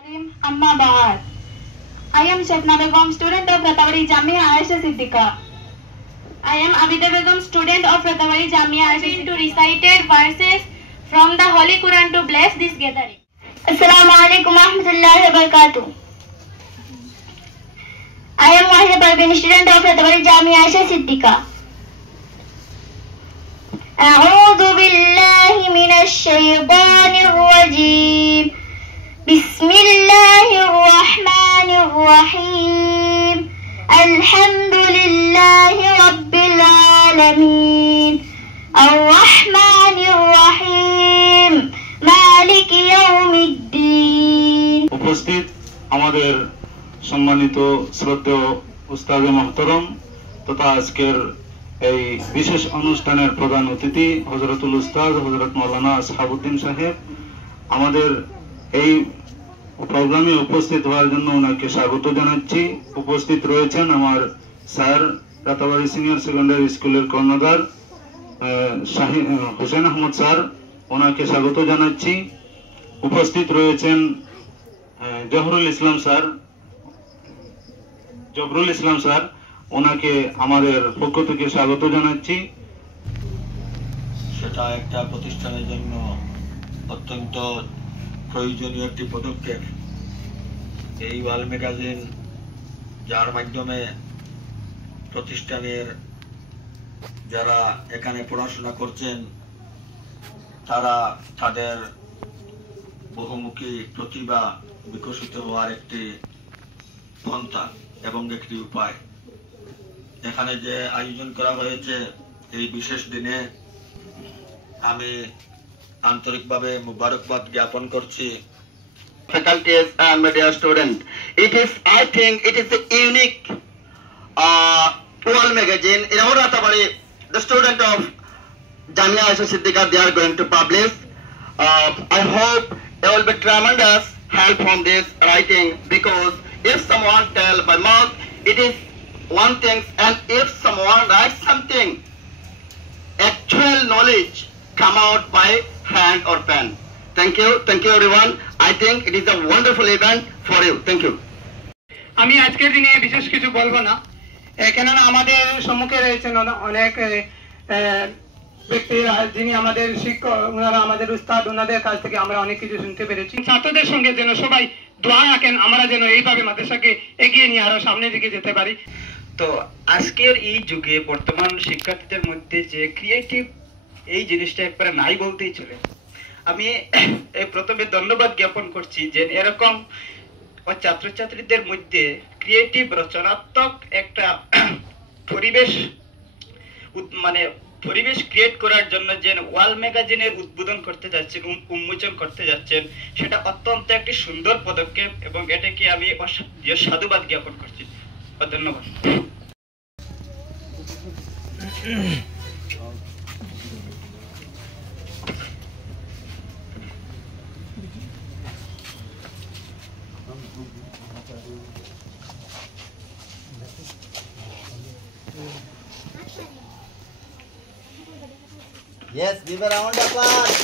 Amma Bahar. I am Shafna Begum, student of Ratawari Jamia Aisha Siddiqa. I am Abida Begum, student of Ratawari Jamia Aisha Siddiqa. To recited verses from the Holy Quran to bless this gathering. Assalamu alaikum warahmatullahi wabarakatuh. I am Wahida Parveen, student of Ratawari Jamia Aisha Siddiqa. أعوذ بالله من الشيطان الرجيم بسم الله الرحمن الرحيم الحمد لله رب العالمين الرحمن الرحيم مالك يوم الدين উপস্থিত আমাদের সম্মানিত শ্রদ্ধেয় উস্তাদ মোহতরম তথা আজকের এই বিশেষ অনুষ্ঠানের প্রধান অতিথি হযরতুল উস্তাদ হযরত মাওলানা আসহাবউদ্দিন সাহেব আমাদের এই প্রোগ্রামে উপস্থিত হওয়ার জন্য ওনাকে স্বাগত জানাচ্ছি। উপস্থিত রয়েছেন আমার স্যার রাতাবাড়ি সিনিয়র সেকেন্ডারি স্কুলের কর্ণধার হোসেন আহমদ স্যার, ওনাকে স্বাগত জানাচ্ছি। উপস্থিত রয়েছেন জহরুল ইসলাম স্যার, ওনাকে আমাদের পক্ষ থেকে স্বাগত জানাচ্ছি। সেটা একটা প্রতিষ্ঠানের জন্য অত্যন্ত প্রয়োজনীয় একটি পদক্ষেপ। এই ওয়াল ম্যাগাজিন যার মাধ্যমে প্রতিষ্ঠানের যারা এখানে পড়াশোনা করছেন তারা তাদের বহুমুখী প্রতিভা বিকশিত হওয়ার একটি পন্থা এবং একটি উপায়। এখানে যে আয়োজন করা হয়েছে এই বিশেষ দিনে আমি আন্তরিকভাবে মুবারকবাদ জ্ঞাপন করছি। Faculties and media student, I think it is a unique wall magazine in our Ratawari. The student of Jamia Aisha Siddiqa, they are going to publish. I hope there will be tremendous help from this writing, because if someone tell by mouth, it is one thing, and if someone writes something, actual knowledge come out by hand or pen. Thank you everyone. I think it is a wonderful event for you. Thank you. আমি আজকের দিনে বিশেষ কিছু বলবো না, কেননা আমাদের সম্মুখে রয়েছেন অনেক ব্যক্তি যিনি আমাদের শিক্ষক, ওনারা আমাদের উস্তাদ, ওনাদের কাছ থেকে আমরা অনেক কিছু শুনতে পেরেছি। ছাত্রদের সঙ্গে যেন সবাই দোয়া রাখেন, আমরা যেন এইভাবে মাদ্রাসাকে এগিয়ে নিয়ে আরো সামনের দিকে যেতে পারি। তো আজকের এই যুগে বর্তমান শিক্ষার্থীদের মধ্যে যে ক্রিয়েটিভ এই জিনিসটা একবারে নাই বলতেই চলে। আমি প্রথমে ধন্যবাদ জ্ঞাপন করছি যে এরকম ছাত্রছাত্রীদের মধ্যে ক্রিয়েটিভ রচনাত্মক একটা পরিবেশ ক্রিয়েট করার জন্য যে ওয়াল ম্যাগাজিনের উদ্বোধন করতে যাচ্ছেন, উন্মোচন করতে যাচ্ছেন, সেটা অত্যন্ত একটি সুন্দর পদক্ষেপ এবং এটাকে আমি সাধুবাদ জ্ঞাপন করছি। ধন্যবাদ। Yes, give a round of applause.